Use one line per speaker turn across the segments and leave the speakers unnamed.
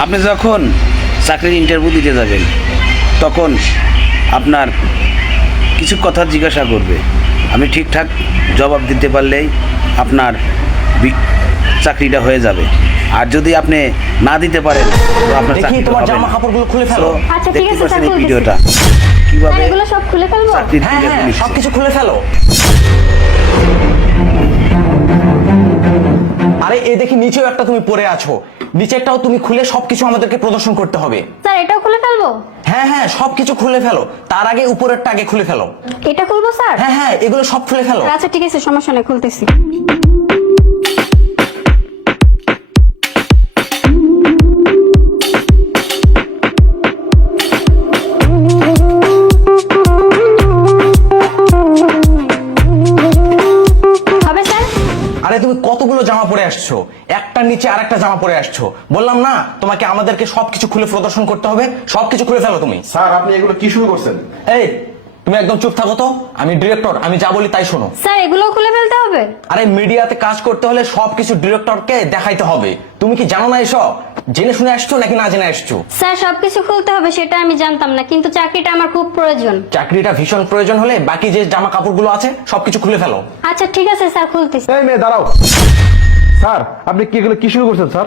আপনি যখন চাকরির ইন্টারভিউ দিতে যাবেন তখন আপনার কিছু কথা জিজ্ঞাসা করবে, আপনি ঠিকঠাক জবাব দিতে পারলেই আপনার চাকরিটা হয়ে যাবে। আর যদি আপনি না দিতে পারেন তো আপনার
দেখি তোমার জামা কাপড়গুলো খুলে ফেলো।
আচ্ছা ঠিক আছে স্যার,
এই ভিডিওটা কিভাবে
এগুলো সব খুলে ফেলবো?
চাকরির
হ্যাঁ হ্যাঁ
দিকে
সবকিছু খুলে ফেলো। আরে এ দেখি নিচেও একটা তুমি পরে আছো, নিচেরটাও তুমি খুলে সবকিছু আমাদেরকে প্রদর্শন করতে হবে।
স্যার এটাও খুলে ফেলবো?
হ্যাঁ হ্যাঁ সবকিছু খুলে ফেলো, তার আগে উপরেরটা আগে খুলে ফেলো।
এটা খুলবো স্যার?
হ্যাঁ হ্যাঁ এগুলো সব খুলে ফেলো।
আচ্ছা ঠিক আছে, সমস্যা নেই, খুলতেছি। হবে স্যার?
আরে তুমি কতগুলো জামা পরে আসছো, একটার নিচে আরেকটা জামা পরে আসছো। বললাম না তোমাকে আমাদেরকে সবকিছু খুলে প্রদর্শন করতে হবে, সবকিছু খুলে ফেলো তুমি।
স্যার আপনি এগুলো কি শুরু করছেন?
এই তুমি একদম চুপ থাকো তো, আমি ডিরেক্টর, আমি যা বলি তাই শোনো।
স্যার এগুলোও খুলে ফেলতে হবে?
আরে মিডিয়াতে কাজ করতে হলে সবকিছু ডিরেক্টরকে দেখাইতে হবে। তুমি কি জানো না এসব? জেনে শুনে আসছো নাকি না জেনে আসছো?
স্যার সবকিছু খুলতে হবে সেটা আমি জানতাম না, কিন্তু চাকরিটা আমার খুব প্রয়োজন।
চাকরিটা ভীষণ প্রয়োজন হলে বাকি যে জামা কাপড়গুলো আছে সবকিছু খুলে ফেলো।
আচ্ছা ঠিক আছে স্যার, খুলতেছি।
এই মেয়ে দাঁড়াও। স্যার আপনি কি এগুলো কি শুরু করছেন স্যার?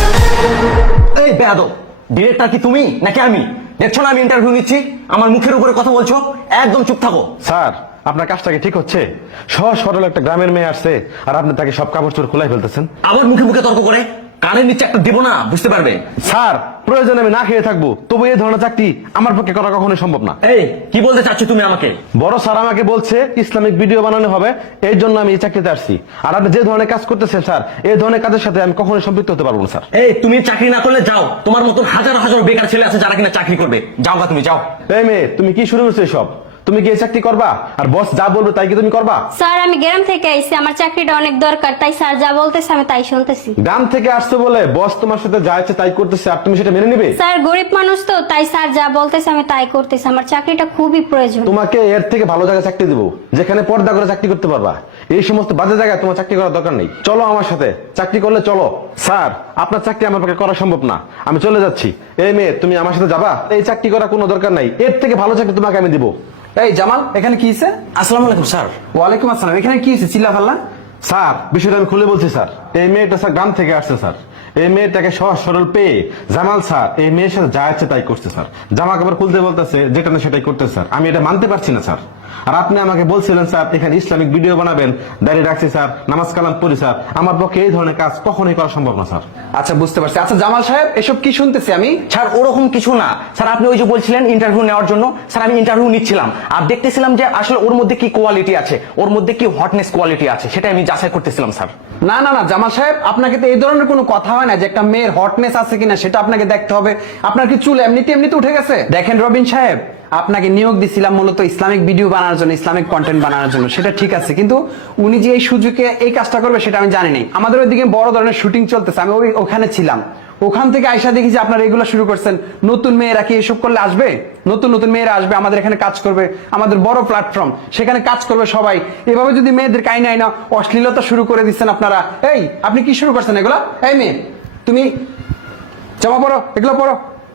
এই বেয়াদব, ডিরেক্টর কি তুমি নাকি আমি? দেখছো না আমি ইন্টারভিউ নিচ্ছি, আমার মুখের উপরে কথা বলছো, একদম চুপ থাকো।
স্যার আপনার কাজটা কি ঠিক হচ্ছে? সহজ সরল একটা গ্রামের মেয়ে আসছে আর আপনি তাকে সব কাপড় চোপড় খোলাই ফেলতেছেন।
আবার মুখে মুখে তর্ক করে কানের নিচে একটা দিব না, বুঝতে পারবে?
স্যার প্রয়োজনে আমি না খেয়ে থাকবো, তবু এই ধরনের চাকরি আমার পক্ষে করা কখনোই সম্ভব না।
এই কি বলতে চাচ্ছ তুমি আমাকে?
বড় স্যার আমাকে বলছে ইসলামিক ভিডিও বানানো হবে, এই জন্য আমি এই চাকরিতে আসছি। আর আপনি যে ধরনের কাজ করতেছেন স্যার, এই ধরনের কাজের সাথে আমি কখনোই সম্পৃক্ত হতে পারবো না স্যার।
এই তুমি চাকরি না করলে যাও, তোমার মতন হাজার হাজার বেকার ছেলে আছে যারা কিনা চাকরি করবে। যাও গা তুমি, যাও।
এই মেয়ে তুমি কি শুরু করছো সব? তুমি কি এই চাকরি করবা? আর বস যা বলবে তাই কি তুমি করবা?
স্যার আমি গ্রাম থেকে আইছি, আমার চাকরিটা অনেক দরকার, তাই স্যার যা বলতেছে আমি তাই শুনতেছি।
গ্রাম থেকে আসছো বলে বস তোমার সাথে যা ইচ্ছে তাই করতেছে আর তুমি সেটা মেনে নিবে?
স্যার গরিব মানুষ তো, তাই স্যার যা বলতেছে আমি তাই করতেছি, আমার চাকরিটা খুবই প্রয়োজন।
তোমাকে এর থেকে ভালো জায়গায় চাকরি দেবো, যেখানে পর্দা করে চাকরি করতে পারবা। এই সমস্ত বাজে জায়গায় তোমার চাকরি করার দরকার নেই। চলো আমার সাথে, চাকরি করলে চলো। স্যার আপনার চাকরি আমার পক্ষে করা সম্ভব না, আমি চলে যাচ্ছি। এই মেয়ে তুমি আমার সাথে যাবা? এই চাকরি করার কোনো দরকার নাই, এর থেকে ভালো চাকরি তোমাকে আমি দিব।
এই জামাল, এখানে কি হইছে?
আসসালামু আলাইকুম স্যার।
ওয়ালাইকুম আসসালাম। এখানে কি হইছে চিল্লাফাল্লা?
স্যার বিষয়টা আমি খুলে বলছি স্যার। এই মেয়েটা স্যার গ্রাম থেকে আসছে স্যার। এই মেয়েটাকে সহজ সরল পেয়ে জামাল স্যার এই মেয়ের সাথে যা ইচ্ছে তাই করছে স্যার। জামা কাপড় খুলতে বলতেছে, যেটা না সেটাই করতেছে স্যার। আমি এটা মানতে পারছি না স্যার। আর আপনি আমাকে বলছিলেন স্যার এখানে ইসলামিক ভিডিও বানাবেন, দাঁড়িয়ে রাখছি স্যার, নামাজ কালাম পড়ি স্যার। আমার পক্ষে এই ধরনের কাজ কখনোই করা সম্ভব না স্যার।
আচ্ছা বুঝতে পারছি। আচ্ছা জামাল সাহেব, এসব কি শুনতেছি আমি?
স্যার ওরকম কিছু না স্যার, আপনি ওই যে বলছিলেন ইন্টারভিউ নেওয়ার জন্য, স্যার আমি ইন্টারভিউ নিচ্ছিলাম আর দেখতেছিলাম যে আসলে ওর মধ্যে কি কোয়ালিটি আছে, ওর মধ্যে কি হটনেস কোয়ালিটি আছে, সেটা আমি যাচাই করতেছিলাম স্যার।
না না না জামাল সাহেব, আপনাকে তো এই ধরনের কোনো কথা হয় না যে একটা মেয়ের হটনেস আছে কিনা সেটা আপনাকে দেখতে হবে। আপনার কি চুল এমনিতে এমনিতে উঠে গেছে? দেখেন রবিন সাহেব, আপনাকে নিয়োগ দিছিলাম মূলত ইসলামিক ভিডিও বানানোর জন্য, ইসলামিক কন্টেন্ট বানানোর জন্য, সেটা ঠিক আছে, কিন্তু উনি যে এই সুযোগে এই কাজটা করবে সেটা আমি জানি না। আমাদের ওইদিকে বড় ধরনের শুটিং চলতেছে, আমি ওখানে ছিলাম। ওখান থেকে আইসা দেখি যে আপনারা এগুলো শুরু করছেন। নতুন মেয়েরা কি এসব করলে আসবে? নতুন নতুন মেয়েরা আসবে, আমাদের এখানে কাজ করবে, আমাদের বড় প্ল্যাটফর্ম, সেখানে কাজ করবে সবাই। এভাবে যদি মেয়েদের কাহিনী আইনা অশ্লীলতা শুরু করে দিচ্ছেন আপনারা। এই আপনি কি শুরু করছেন এগুলা? এই মেয়ে তুমি জামা পরো, এগুলো পরো।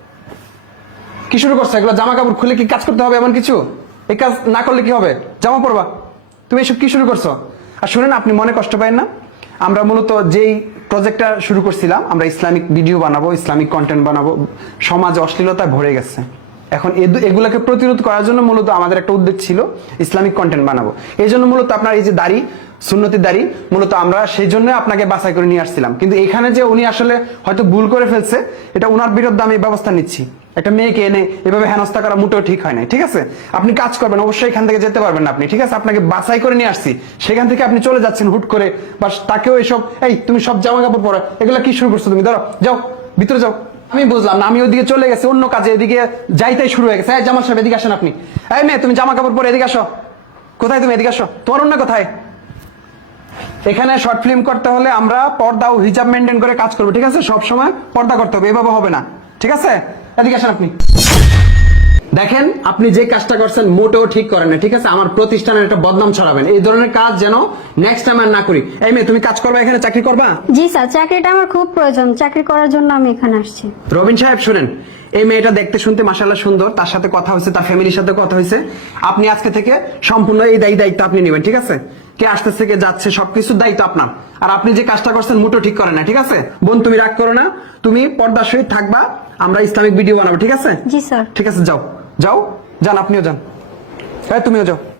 কি শুরু করছো এগুলো? জামা কাপড় খুলে কি কাজ করতে হবে এমন কিছু? এই কাজ না করলে কি হবে? জামা পরবা। তুমি এসব কি শুরু করছো? আর শুনেন, আপনি মনে কষ্ট পাবেন না, আমরা মূলত যেই প্রজেক্টটা শুরু করছিলাম, আমরা ইসলামিক ভিডিও বানাবো, ইসলামিক কন্টেন্ট বানাবো, সমাজ অশ্লীলতায় ভরে গেছে। এখন এগুলাকে প্রতিরোধ করার জন্য মূলত আমাদের একটা উদ্যোগ ছিল ইসলামিক কন্টেন্ট বানাবো। এই জন্য মূলত আপনার এই যে দাড়ি, সুন্নতি দাড়ি, মূলত আমরা সেই জন্য আপনাকে বাছাই করে নিয়ে আসছিলাম। কিন্তু এখানে যে উনি আসলে হয়তো ভুল করে ফেলছে, এটা উনার বিরুদ্ধে আমি ব্যবস্থা নিচ্ছি। একটা মেয়েকে এনে এভাবে হেনস্থা করা মোটেও ঠিক হয় না, ঠিক আছে? আপনি কাজ করবেন, অবশ্যই এখান থেকে যেতে পারবেন না আপনি, ঠিক আছে? আপনাকে বাছাই করে নিয়ে আসছি, সেখান থেকে আপনি চলে যাচ্ছেন হুট করে, বা তাকেও এসব, এই তুমি সব জামা কাপড় পরো, এগুলো কি শুরু করছো তুমি? ধরো যাও, ভিতরে যাও। আমি বুঝলাম না, আমি ওইদিকে চলে গেছি অন্য কাজে, এদিকে যাইতেই শুরু হয়ে গেছে। এই জামাল সাহেব এদিকে আসেন আপনি। এই মেয়ে তুমি জামা কাপড় পরে এদিকে আসো। কোথায় তুমি? এদিকে আসো। তোমার অন্য কোথায়? এখানে শর্ট ফিল্ম করতে হলে আমরা পর্দা ও হিজাব মেনটেন করে কাজ করবো, ঠিক আছে? সব সময় পর্দা করতে হবে, এভাবে হবে না, ঠিক আছে? এদিকে আসেন আপনি। দেখেন আপনি যে কাজটা করছেন মোটেও ঠিক করেন না, ঠিক আছে? আমার প্রতিষ্ঠানের একটা বদনাম ছড়াবেন, এই ধরনের কাজ যেন নেক্সট টাইম আর না করি। এই মেয়ে, তুমি কাজ করবা এখানে, চাকরি করবা?
জি স্যার, চাকরিটা আমার খুব প্রয়োজন, চাকরি করার জন্য আমি এখানে আসছি।
রবিন সাহেব শুনেন, এই মেয়েটা দেখতে শুনতে মাশাআল্লাহ সুন্দর, তার সাথে কথা হয়েছে, তার ফ্যামিলির সাথে কথা হয়েছে। আপনি আজকে থেকে সম্পূর্ণ এই দায়িত্ব আপনি নেবেন, ঠিক আছে? কে আসতেছে কে যাচ্ছে সবকিছুর দায়িত্ব আপনার। আর আপনি যে কাজটা করছেন মোটেও ঠিক করেন না, ঠিক আছে? বোন তুমি রাগ করো না, তুমি পর্দার সহিত থাকবা, আমরা ইসলামিক ভিডিও বানাবো, ঠিক আছে?
জি স্যার।
ঠিক আছে, যাও যাও, যান, আপনিও যান। হ্যাঁ, তুমিও যাও।